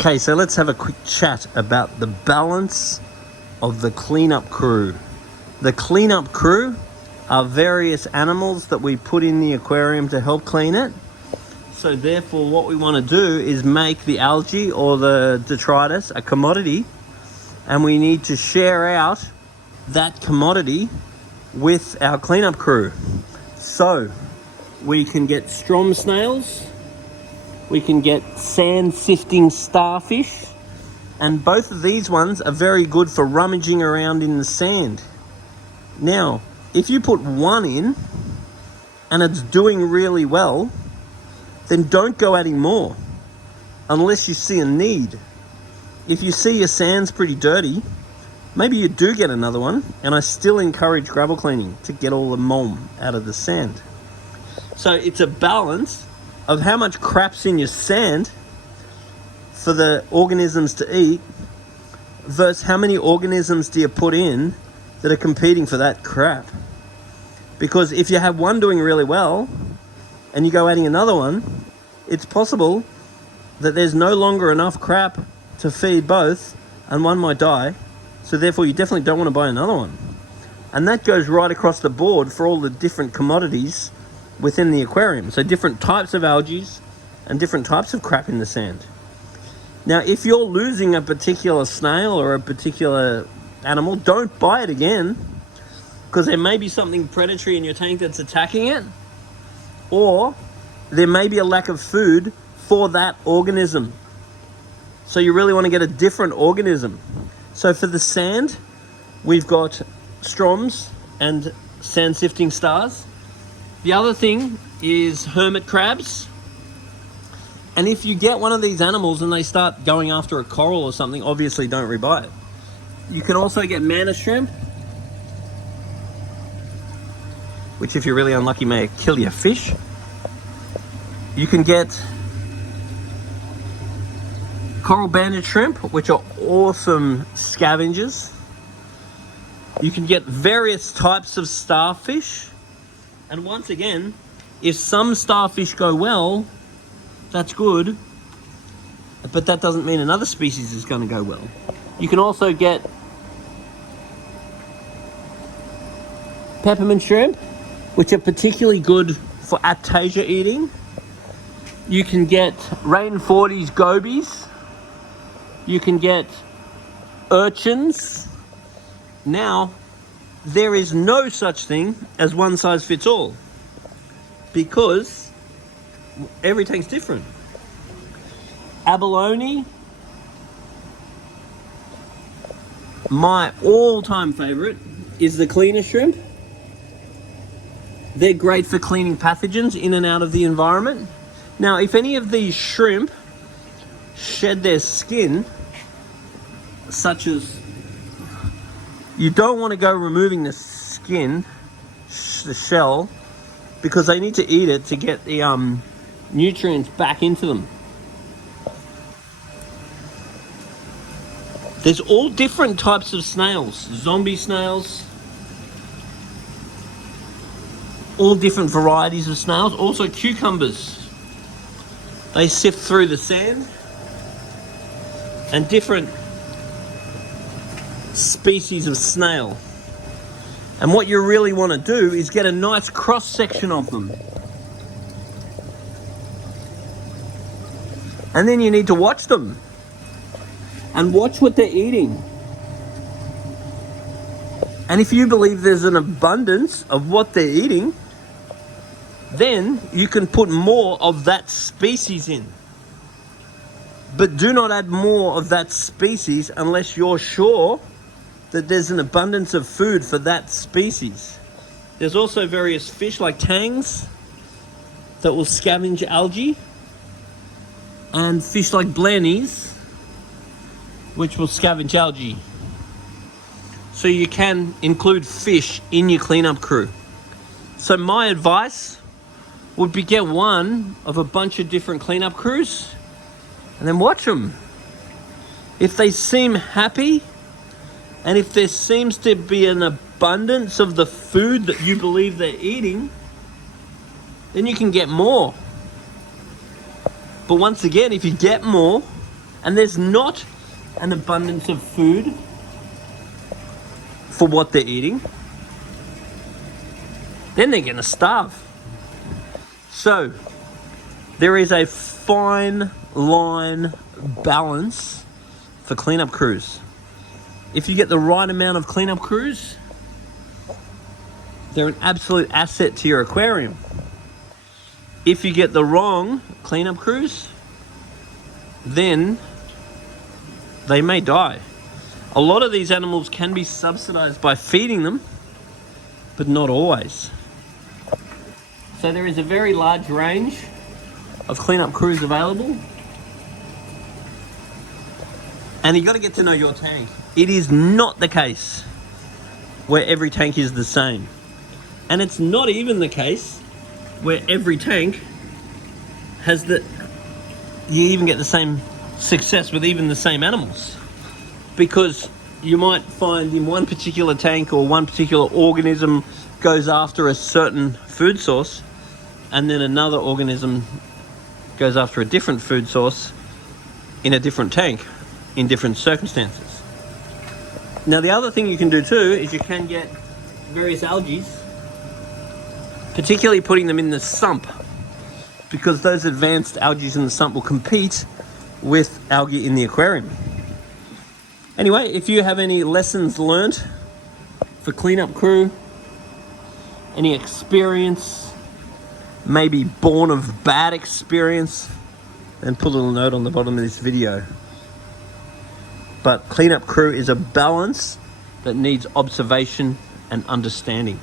Okay, so let's have a quick chat about the balance of the cleanup crew. The cleanup crew are various animals that we put in the aquarium to help clean it. So therefore what we want to do is make the algae or the detritus a commodity, and we need to share out that commodity with our cleanup crew. So we can get strom snails, we can get sand sifting starfish, and both of these ones are very good for rummaging around in the sand. Now, if you put one in and it's doing really well, then don't go adding more unless you see a need. If you see your sand's pretty dirty, maybe you do get another one, and I still encourage gravel cleaning to get all the mulm out of the sand. So it's a balance of how much crap's in your sand for the organisms to eat versus how many organisms do you put in that are competing for that crap. Because if you have one doing really well and you go adding another one, it's possible that there's no longer enough crap to feed both and one might die. So therefore you definitely don't want to buy another one. And that goes right across the board for all the different commodities within the aquarium. So different types of algae and different types of crap in the sand. Now, if you're losing a particular snail or a particular animal, don't buy it again, because there may be something predatory in your tank that's attacking it, or there may be a lack of food for that organism. So you really want to get a different organism. So for the sand, we've got stroms and sand sifting stars. The other thing is hermit crabs. And if you get one of these animals and they start going after a coral or something, obviously don't rebuy it. You can also get mana shrimp, which if you're really unlucky may kill your fish. You can get coral banded shrimp, which are awesome scavengers. You can get various types of starfish. And once again, if some starfish go well, that's good, but that doesn't mean another species is going to go well. You can also get peppermint shrimp, which are particularly good for aptasia eating. You can get rain 40s gobies. You can get urchins. Now, there is no such thing as one size fits all, because every tank's different. Abalone, my all-time favorite, is the cleaner shrimp. They're great for cleaning pathogens in and out of the environment. Now, if any of these shrimp shed their skin, such as, you don't want to go removing the skin, the shell, because they need to eat it to get the nutrients back into them. There's all different types of snails, zombie snails, all different varieties of snails, also cucumbers. They sift through the sand, and different species of snail. And what you really want to do is get a nice cross section of them. And then you need to watch them and watch what they're eating. And if you believe there's an abundance of what they're eating, then you can put more of that species in. But do not add more of that species unless you're sure that there's an abundance of food for that species. There's also various fish like tangs that will scavenge algae, and fish like blennies, which will scavenge algae. So you can include fish in your cleanup crew. So my advice would be get one of a bunch of different cleanup crews and then watch them. If they seem happy, and if there seems to be an abundance of the food that you believe they're eating, then you can get more. But once again, if you get more and there's not an abundance of food for what they're eating, then they're going to starve. So there is a fine line balance for cleanup crews. If you get the right amount of cleanup crews, they're an absolute asset to your aquarium. If you get the wrong cleanup crews, then they may die. A lot of these animals can be subsidized by feeding them, but not always. So there is a very large range of cleanup crews available. And you've got to get to know your tank. It is not the case where every tank is the same. And it's not even the case where every tank has you even get the same success with even the same animals. Because you might find in one particular tank or one particular organism goes after a certain food source, and then another organism goes after a different food source in a different tank in different circumstances. Now, the other thing you can do too is you can get various algae, particularly putting them in the sump, because those advanced algae in the sump will compete with algae in the aquarium. Anyway, if you have any lessons learned for cleanup crew, any experience, maybe born of bad experience, then put a little note on the bottom of this video. But cleanup crew is a balance that needs observation and understanding.